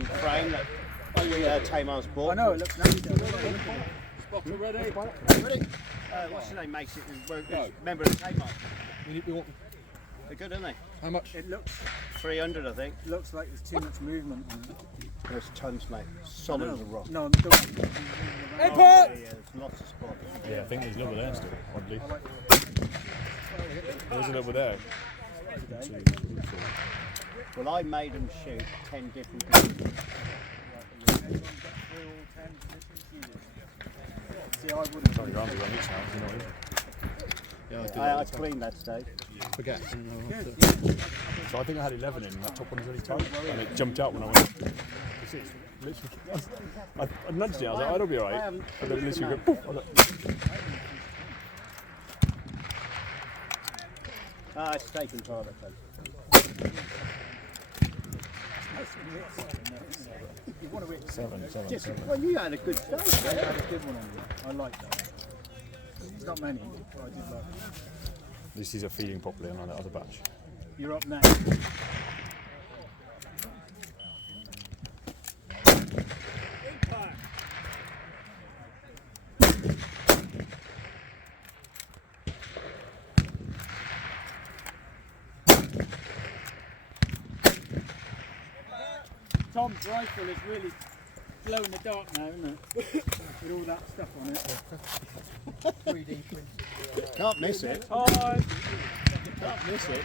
frame that Tamar's bought. I know, it looks nice. Spotter ready? Ready? What's the name makes it? Member of Tamar. They're good, aren't they? How much? It looks 300, I think. looks like there's too much movement on it. There's tons, mate. Solid as a rock. No, Yeah, there's lots of spots. Yeah, I think there's another there still, oddly. There's another there. Well, I made them shoot 10 different positions. see, I wouldn't. Tony Ramsey's on each now, you know what I mean? Yeah, I cleaned that today. Forget. So I think I had 11 in, and that top one was really tight, and it jumped out when I went. Literally, I nudged it, I was like, I'll be alright. And then literally go, poof! I was like, It's taking time, I think. seven. Well, you had a good day. I had a good one on you. I like that. It's not many, but I did like it. These are feeding properly on that other batch. You're up next. Tom's rifle is really glow in the dark now, isn't it? With all that stuff on it. 3D print. Can't miss it. Oh, Can't miss it.